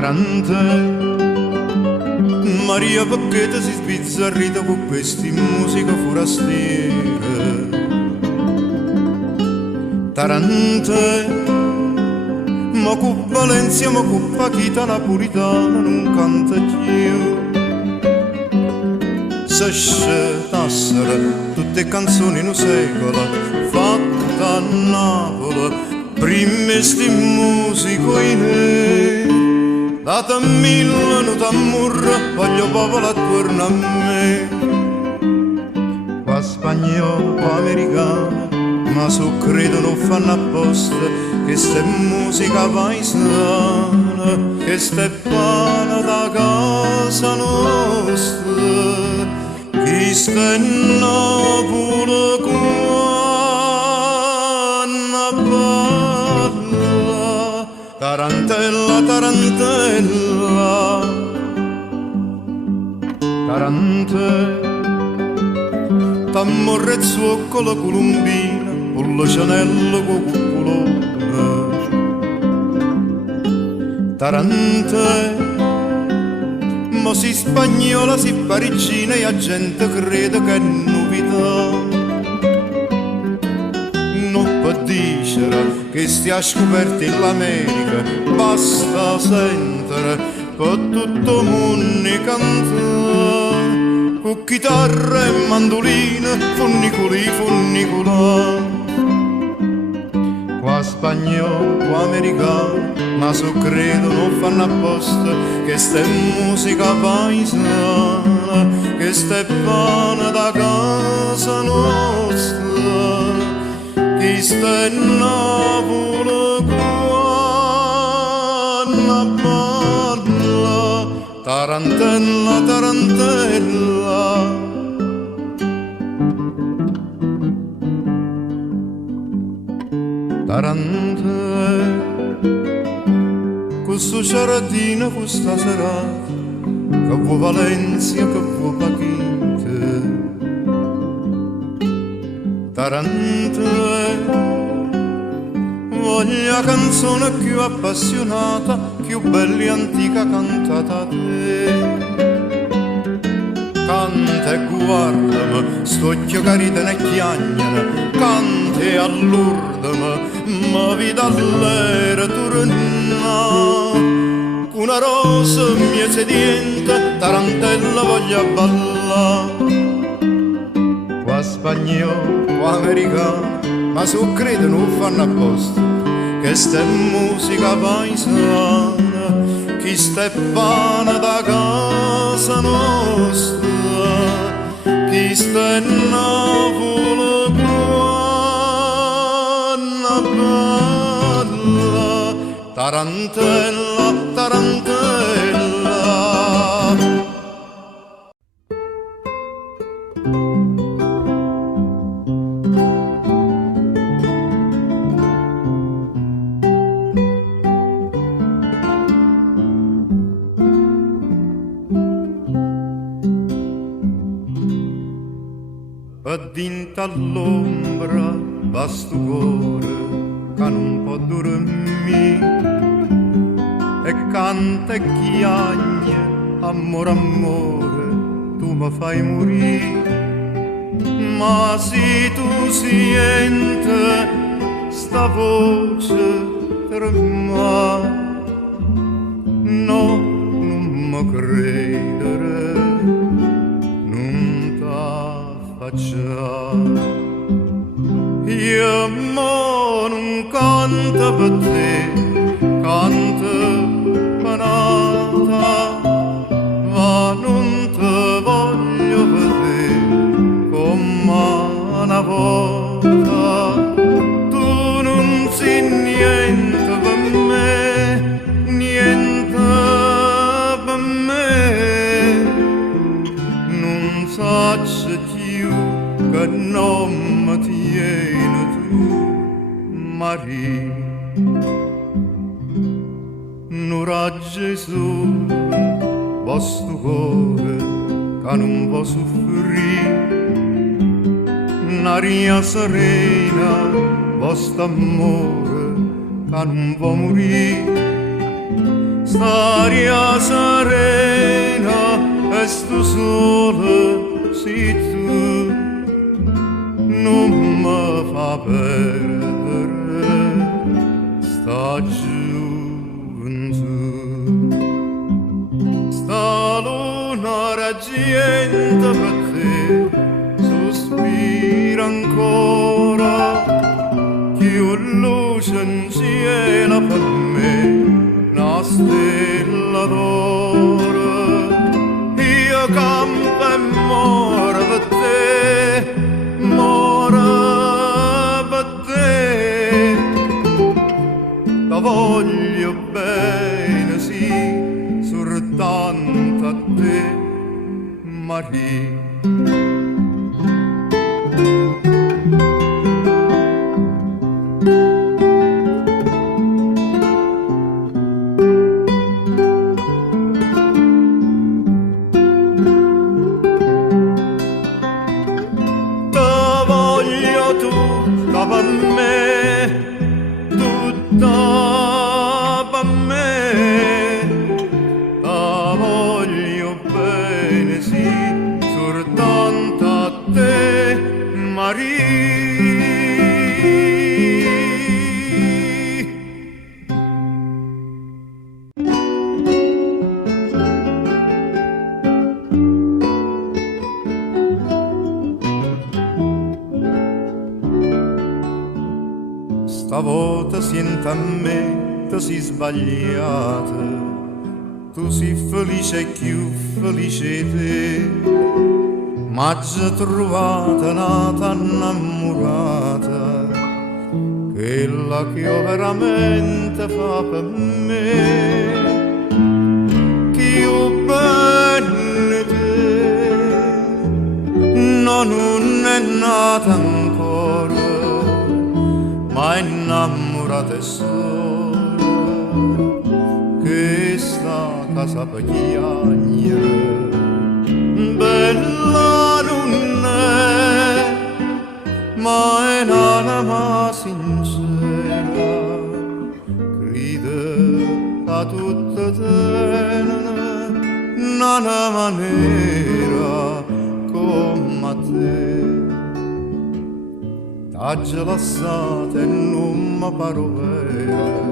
Tarante, Maria Pacchetta si sbizzarrita con questi musica forastiera. Tarante, ma con Valencia, ma con Pachita napolitana non canta più. Se scetassero tutte canzoni in un secolo fatte a Napoli, prima sti musico in me, data mille non t'ammurra, voglio popolo attorno a me. Qua spagnolo, qua americano, ma so credo non fanno apposta, che ste musica paesana, che ste pana da casa nostra. Chi sta in Napoli quando parla, tarantella, tarantella, tarante, t'ammorre il zuoccolo columbina, con lo cianello con cupolone. Tarante, ma si spagnola, si parigina e la gente crede che è novità. Non può dire che stia scoperti in l'America, basta sentire per tutto il mondo cantare, con chitarra e mandolina, funnicoli, funnicolà. Qua spagnolo, qua americano, ma so credo non fanno apposta, che ste musica paesana, che ste pana da casa nostra. Chi sta in Napoli quando parla, tarantella, tarantella. Tarante, questo giardino, questa serata, che vuoi Valencia, che vuoi Pachita. Tarante, voglio la canzone più appassionata, più bella e antica cantata a te. Canta e guardami, st'occhio carita ne chiagnano, canta e allurdami, ma vita all'era torna. Una rosa mia sediente, tarantella voglio ballare. Qua spagnolo, qua americano, ma so credo non fanno apposta, che ste musica paesana, chi ste pana da casa nostra. Chi sta in Napoli quando parla, tarantella, tarantella. E dinta all'ombra va sto cuore che non può dormire, e canta e chiagna, amore, amore, tu mi fai morire. Ma se tu senti sta voce tremare, no, non mi credere, io mo non canto per te, canto panata, ma non te voglio vedere come una volta. Tu non sei niente per me, niente per me, non saccio che non mi tieni tu, Maria. N'ora Gesù, vostro cuore che non può soffrire, n'aria serena, vostro amore che non può morire. Staria serena e sto sole si tu non mi fa perdere sta gioventù. Sta luna raggienta per te sospira ancora, più luce in cielo per me, una stella d'oro. Io campo e moro per te, moro per te. La voglio bene, sì, soltanto a te, Maria. Per me, tutta per me, la voglio bene, sì, soltanto a te, Maria. Stavolta sento a me, tu sei sbagliata, tu sei felice e più felice te, ma già trovata nata innamorata, quella che io veramente fa per me, che io bene te, no, non è nata ancora, ma innamorata e sola, che sta casa per piangere. Bella non è, ma è un'anima sincera, crede a tutte te, un'anima nera come te. T'aggia lasciata e non mi paro vera,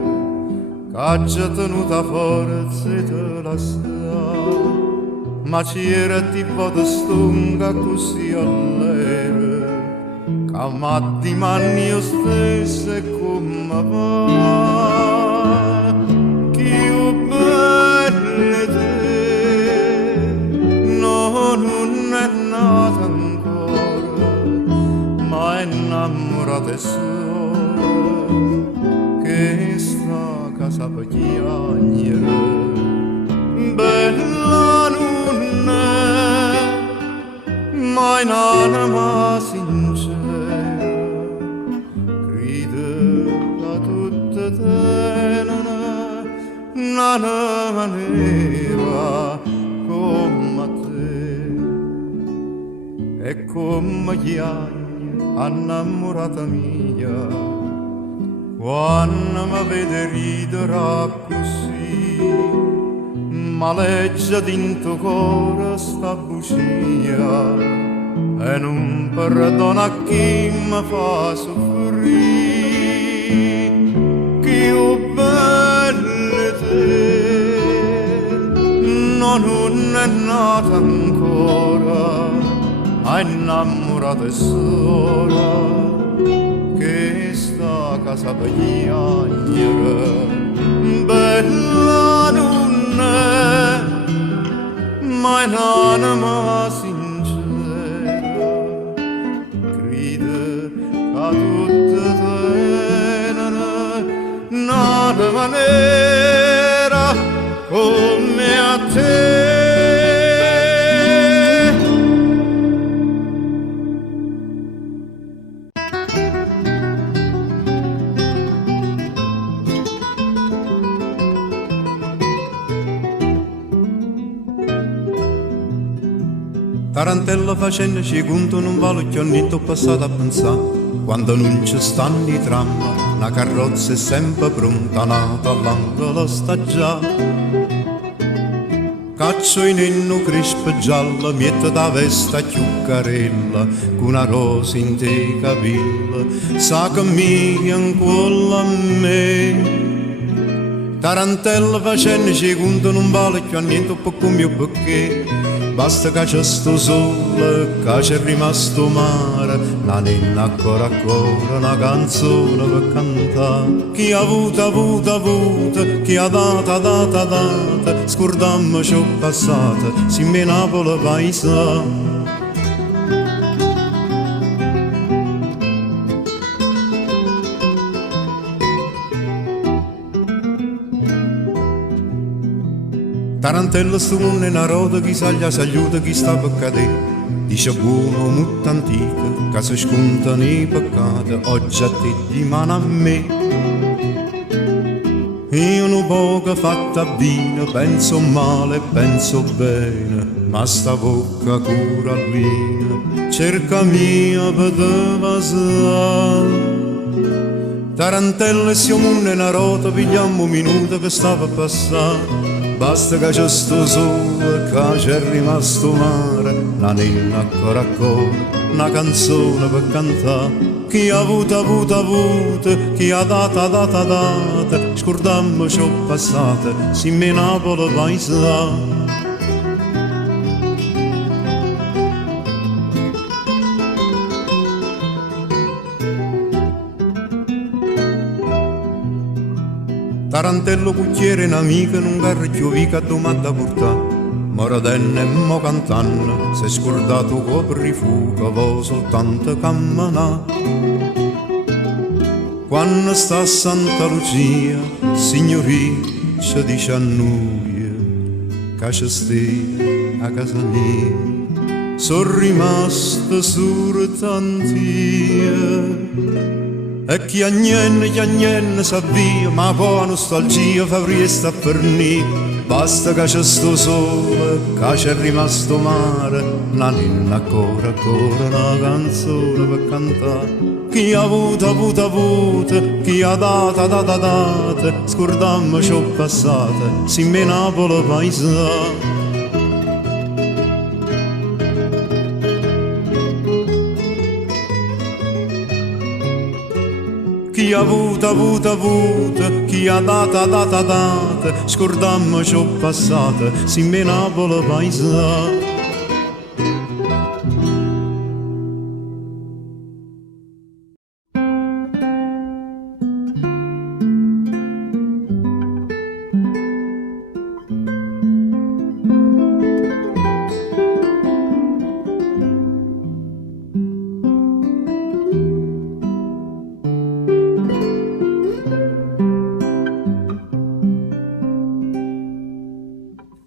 c'aggia tenuta forza e te la sa, ma c'era tipo di stunga così all'era, che matti mani io stesso e come va, che io bene te, no, non è nata ancora, ma è innamorata e sola, che sta casa per piangere. Bella non è, ma è un'anima sincera, crede a tutte te, un'anima nera come te, e come gli anni, innamorata mia, quando mi vede ridere così, ma legge dinto cuore sta bugia e non perdona a chi mi fa soffrire, che io belle te, no, non è nata ancora, ma innamorata e sola, che sta casa per piangere. Bella non è, ma è un'anima sincera, crede a tutte te, un'anima nera come a te. Tarantella facendoci conto non vale che ogni ho passato a pensare, quando non ci stanno i tram, una carrozza è sempre pronta, nata all'angolo sta già, Caccio in inno crispa gialla, mietta da vesta chiuccarella, con una rosa in te capilla, sa che mi ancolla a me. Tarantella facendo secondo non vale più a niente poco mio perché basta che c'è sto sole, che c'è rimasto mare, la nenna ancora una canzone per cantare. Chi ha avuto, chi ha data, scordammo ciò passato, si me Napoli paesa. Tarantella sto mondo è una roda, chi saglia s'aiuta, chi sta per cadere. Dice buono, molto antica, che si scontano i peccati, oggi a te di mano a me. Io non poco fatta vino, penso male, penso bene, ma sta bocca cura al vino, cerca mia per te passare. Tarantella sto mondo è una roda, pigliamo un minuto che sta per passare. Basta che c'è sto sole, che c'è rimasto mare, la nenna ancora, una canzone per cantare. Chi ha avuto, chi ha data, scordammo ciò passato, si me Napoli paesa. Tarantello cucchiere in amica non garra più vica domanda portà. Moradenne e mo cantanno, se scordato copri fuga, vo soltanto camminà. Quando sta a Santa Lucia, signoriccia dice a noi, che c'è stia a casa mia, son rimasto soltantia. E chi a niente sa via, ma poi la nostalgia fa riesta per ni. Basta che c'è sto sole, che c'è rimasto mare, la nenna ancora, una canzone per cantare. Chi ha avuto, chi ha data, scordammo ciò passato, si me Napoli paesa. Chi ha avuto, chi ha data, scordammo ciò passato, si me Napoli paesa.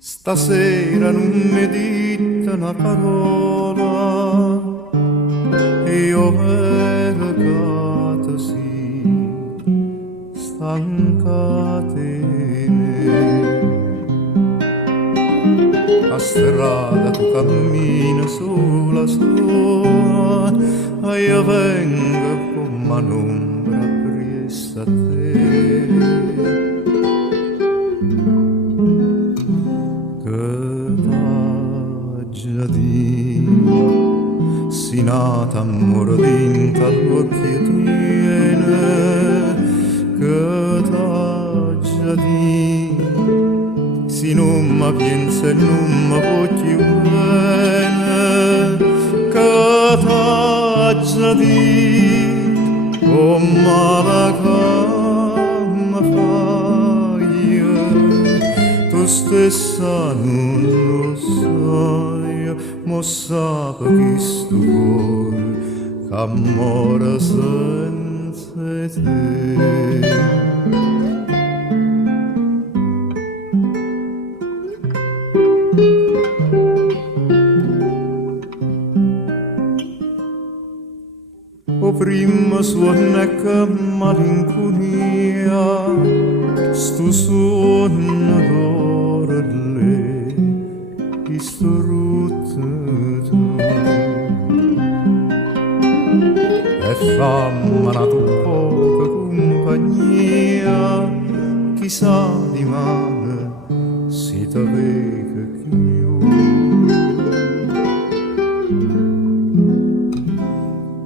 Stasera non mi dite una parola, io vergata sì, stancate me. A strada tu cammini sola, e io vengo come un'ombra presso a te. Si nata amore dinta all'occhio tiene, che t'aggia di, si non mi pensa e non mi voglio bene, che t'aggia di, oh male che mi fai, tu stessa non lo sai. Mo sape chi sto cuore che senza te. O prima suona che malinconia, sto suono d'oro lì, sto e fammi una tu poca compagnia, chissà di mano si te sapete più.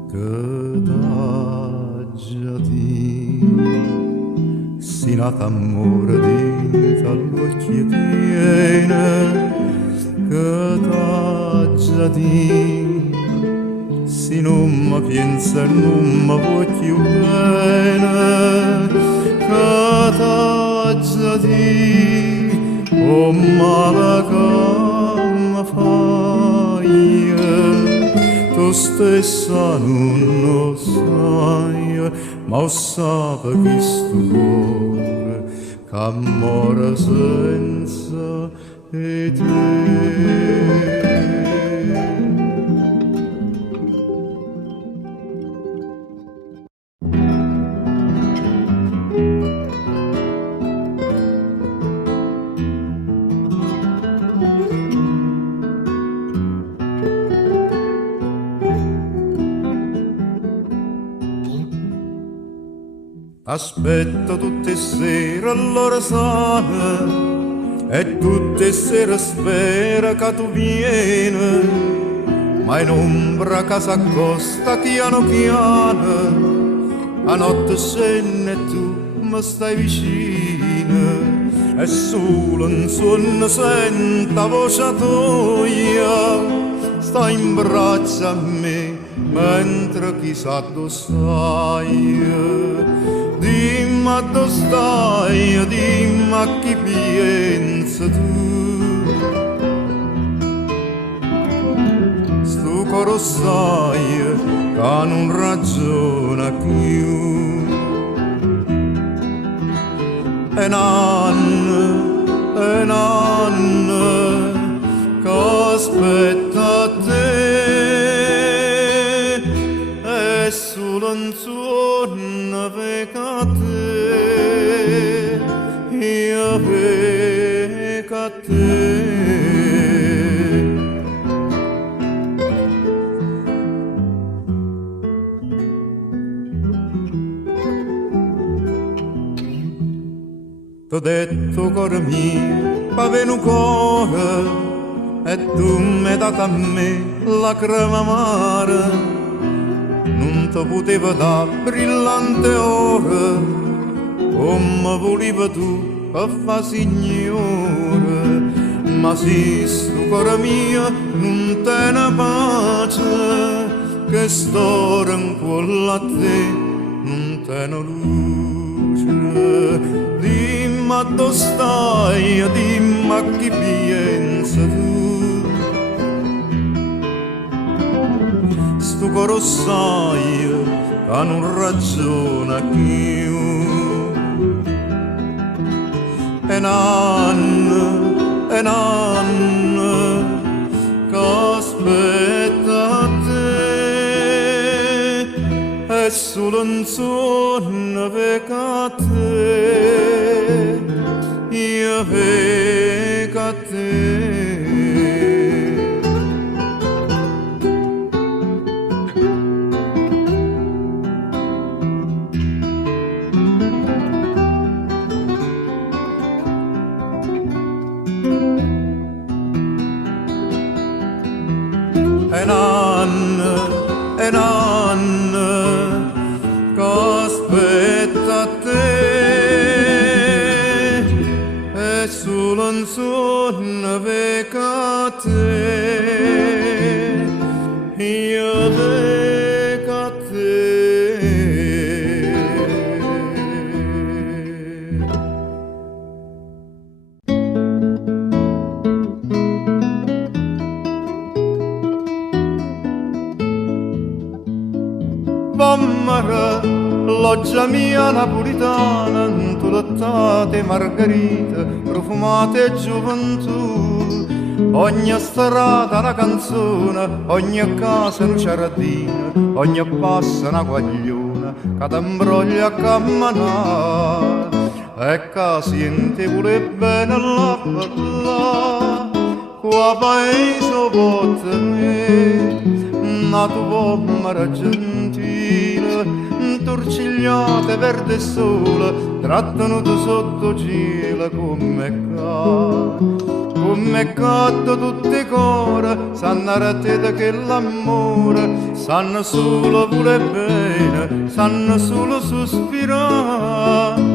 Che t'aggia di si nata amore di all'occhio tiene, che t'aggia di si non mi pensa e non mi vuoi più bene, che t'aggia di oh male che mi fai, tu stessa non lo sai, ma lo sape che sto cuore che muore senza di te. Aspetto tutte le sere all'ora sana e tutte le sere spero che tu vieni, ma in ombra che s'accosta piano piano, a notte scende e tu mi stai vicino e solo un suono sento la voce tua, stai in braccio a me mentre chissà dove stai. Dimmi dove stai, dimmi a chi pensi tu. Sto coro sai che non ragiona più. E un anno che aspetta te, e solo un suono a te, io vedo a te. T'ho detto cuore mio, pavene un cuore, e tu mi dato a me lacrima amara. Non ti potevo dare brillante ore, come volevi tu per fa signore. Ma se sto cuore mio non te ne pace, che storia in quella a te non te ne luce. Dimmi dove stai, dimmi a chi pensi tu. Sto coro sai che non ragiona più. E un anno che aspetta te, è solo un sogno vedo a te, io vedo a te. E un anno che aspetta te, è solo un sogno vedo a te, io vedo a te. Vammara, loggia mia napolitana, intolattate margherite, profumate gioventù. Ogni strada una canzone, ogni casa un giardino, ogni passo una guagliona, che t'imbroglia a camminare. E che senti pure bene la bella, qua paese volte me, nato uomo gentile, torcigliate verde sole, trattenuto sotto cielo come ca. come cotto tutte core, sanno a te che l'amore, sanno solo pure bene, sanno solo sospirare.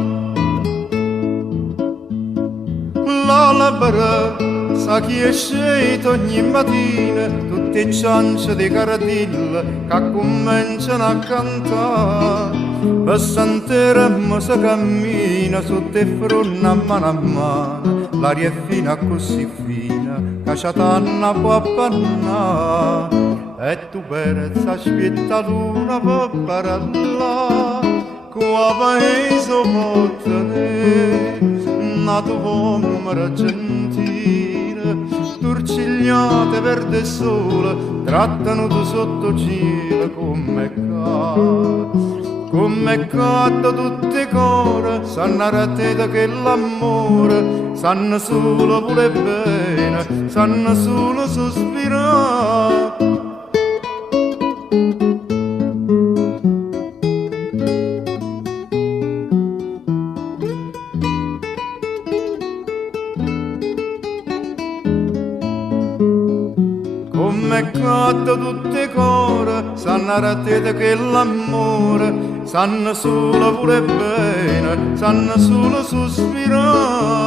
La labbra sa chi è sceito ogni mattina, tutte le ciance di caratilla che cominciano a cantare. Per santeremo si cammina sotto il fronte a mano, l'aria è fina così fina che c'è tanna può appannare. E tu per questa spiettatura può parlare, qua paese portane, nato uomo gentile, turcigliate verde sole, trattano tu sotto cielo come cotto tutte core, sanno a te che l'amore, sanno solo pure bene, sanno solo sospirare. Come cotto tutte core, sanno a te che l'amore, sanno solo pure bene, sanno solo sospirare.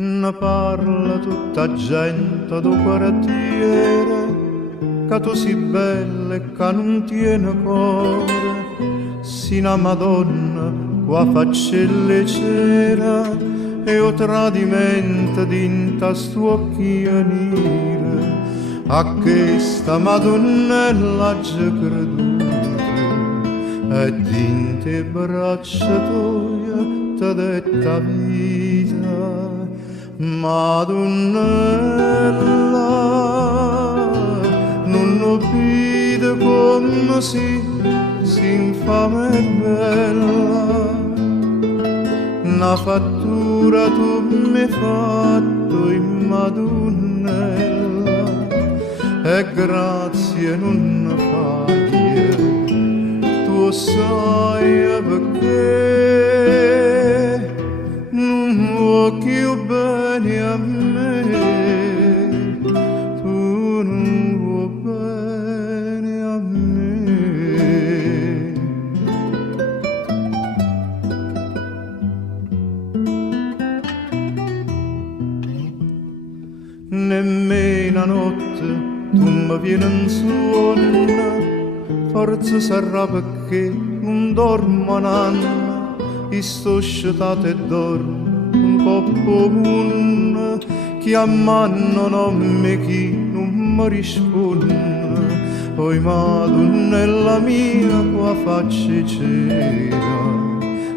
Ne parla tutta gente do quartiere, che tu sei bella e che non tiene cuore, si una Madonna qua faccelle c'era e o tradimento dinta stuocchi nere, a questa Madonnella già creduta e dinte braccia tue t'ha detta vita. Madonnella, non lo vide come si infame e bella, una fattura tu mi hai fatto in Madonnella, e grazie non fai, tu sai perché non vuoi più bene a me, tu non vuoi bene a me. Nemmeno a notte tu mi vieni in sonno, forse sarà perché non dormo un'anno, e sto sciatato e dormo un po' comune, chiamando nome chi non mi risponde. Poi Madonnella mia qua faccia c'era,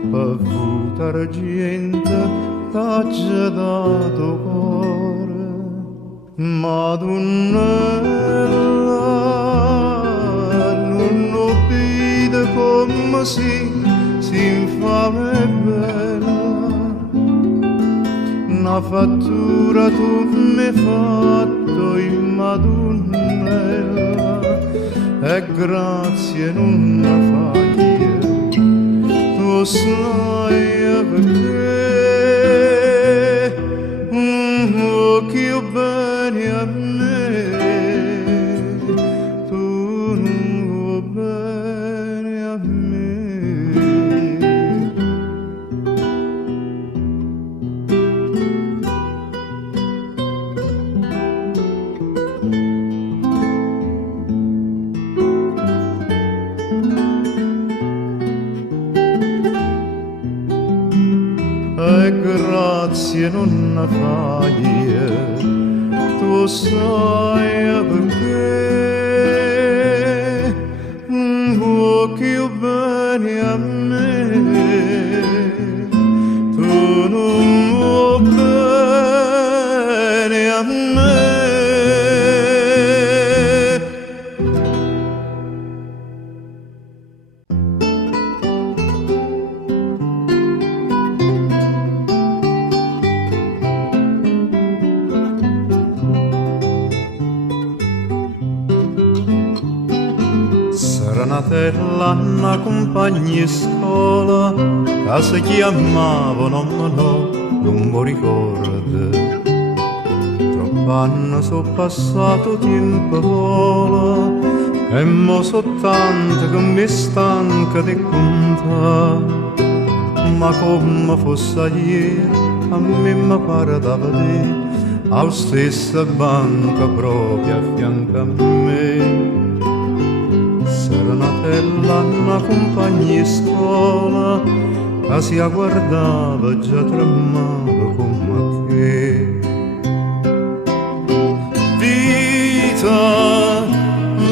per votare gente t'ha già dato cuore. Madonnella, non lo vede come si infame e bella, una fattura tu mi hai fatto in Madonnella, e grazie non fai, tu sai perché non vuoi più bene a me, tu non vuoi bene a me. E grazie non fai, tu sai perché non vuoi più bene a me, tu non vuoi bene a me. Serenatella, una compagna di scuola, che si chiamavano, ma no, non mi ricordo. Troppi anni sono passato, tempo vola, e mo so tanto che mi stanca di contare. Ma come fosse ieri, a me mi pare da vedere, alla stessa banca proprio a fianco a me. Serenatella, una compagna di scuola, che si guardava già tremava come che.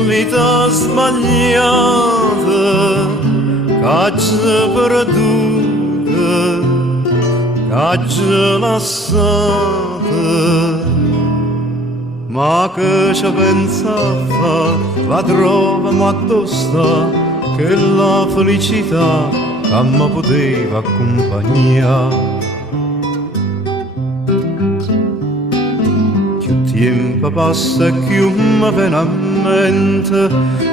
Vita sbagliata, caccia perduta, caccia lasciata. Ma che ci pensava, la troviamo addosso, che la felicità che mi poteva accompagnare. Più tempo passa e più mi viene a mente,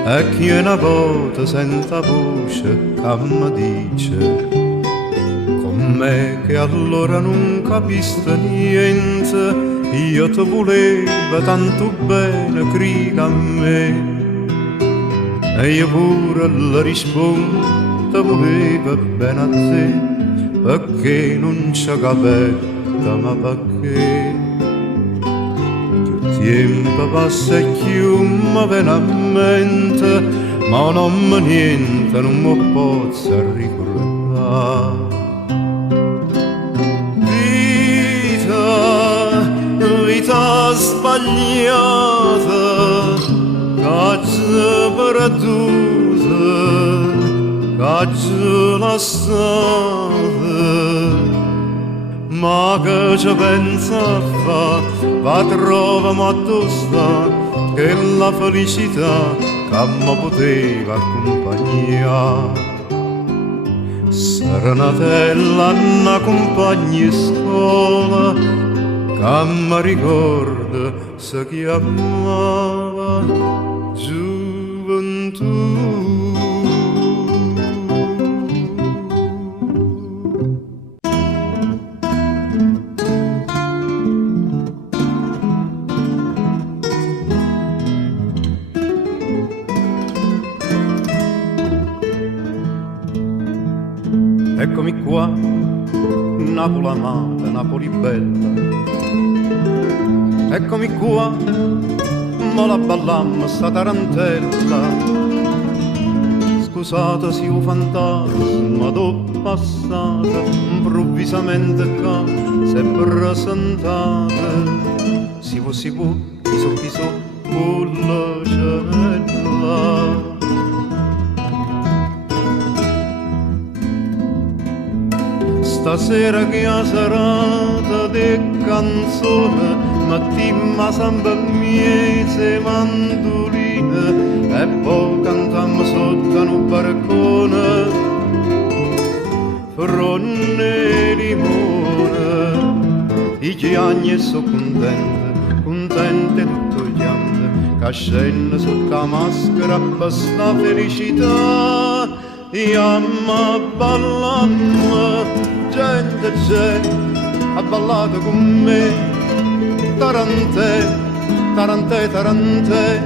e che una volta sento voce che mi dice: con me che allora non capisco niente, io ti volevo tanto bene, creda a me. E io pure le rispondo, ti volevo bene a te, perché non c'è capetta, ma perché? Più tempo passa e più mi viene a mente, ma non mi niente, non mi posso ricordare. Vita sbagliata, caccia perduta, caccia lasciata. Ma che ci pensava, la troviamo addosso, che la felicità che mi poteva accompagnare. Serenatella, una compagna di scuola, che mi ricorda si chiamava gioventù. Eccomi qua, Napoli amata, Napoli bella. Eccomi qua, ma la ballamma sta tarantella. Scusate se io fantasma d'ho passata, improvvisamente qua si è presentata. Si può, chi so, con la cella. Stasera che a serata di canzone, mattina samba miese mandoline, e poi cantammo sotto un barcone, fronne e limone. I gianni so contente tutto il pianto, che scende sotto la maschera basta felicità. Iamma ballamma, gente c'è, ha ballato con me, tarantè, tarantè, tarantè.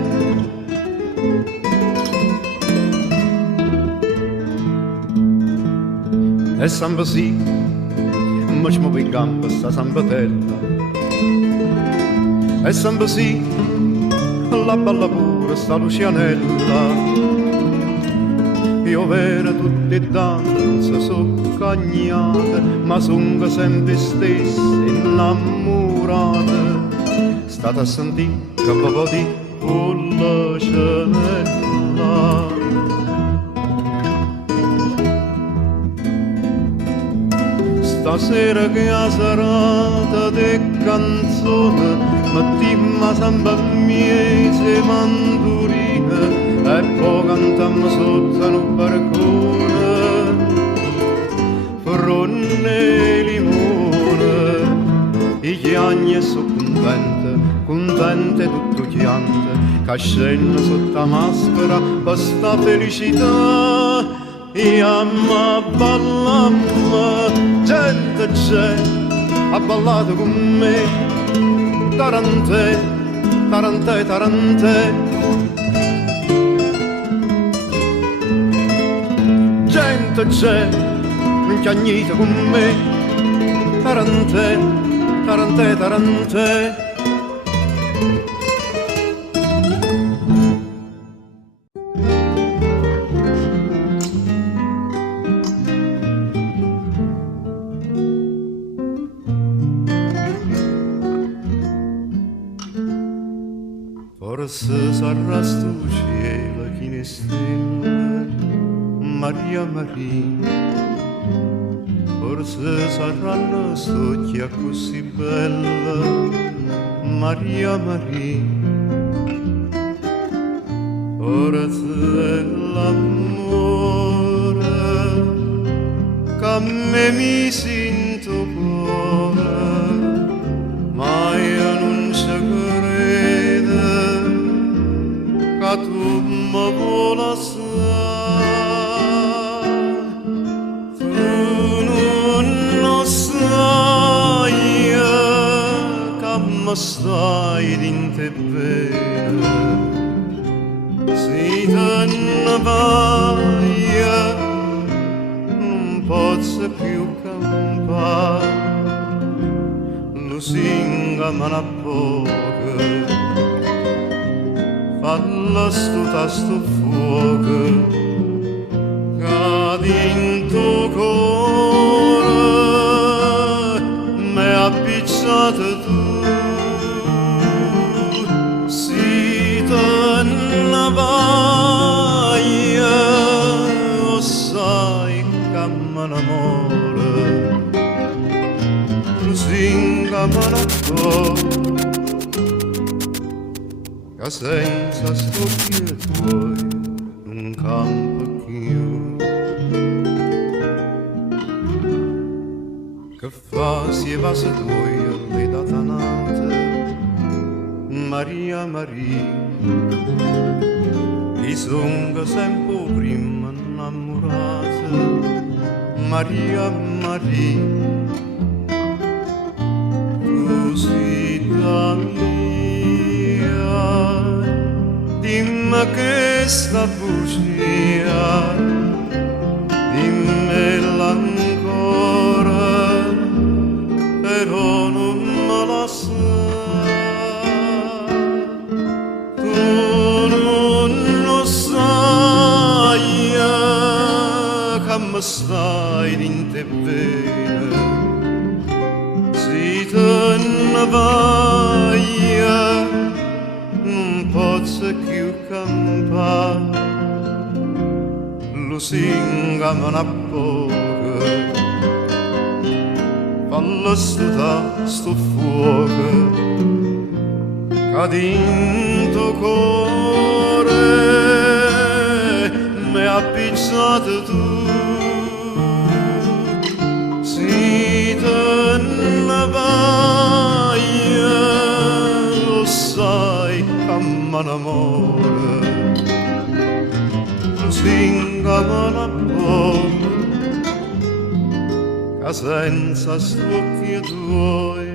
E samba sì, ma ci muove in gamba sta sambatella. E samba sì, la balla pure sta Lucianella. Io vera tutte danze so cagnate, ma son sempre stesse innamorate. State a sentire che papà di con la cenella. Stasera che a serata di canzone, mattina samba miese mandorine, e poi cantammo sotto un barcone, fronne e limone. I gianni so contente tutto fuoricchiante, che scende sotto la maschera per sta felicità. Iamma ballamma, gente c'è, ha ballato con me, tarante, tarante, tarante. Gente c'è, incagnita con me, tarante, tarante, tarante. Forse sarà sto cielo chi ne stelle, Maria Maria. Forse saranno st'occhia così bella, Maria Maria. Forse è l'amore che a me mi sento cuore, ma io non ci credo che tu mi vuoi assai. Tu non sai che mi stai dentro bene. Si te ne vai, non posso più campare, lusinga me ne poco, falla sto tasto fuoco, che dentro cuore mi ha appicciato tu. Vai, lo sai che mi innamora, lusinga me ne poco, che senza st'occhi tuoi non campo più. Che fa se va se tuoi le datanate, Maria Maria. Ti sono sempre prima innamorata, Maria Maria. Rosita mia, dimmi che sta bugia, dimmela ancora, però non me la sa. Mi stai dentro bene, si te ne vai, non posso più campare, lusinga me ne poco, fallo sto fuoco, che dentro cuore mi ha appicciato tu. Si te ne vai, lo sai che mi innamora, lusinga me ne poco, che senza st'occhi tuoi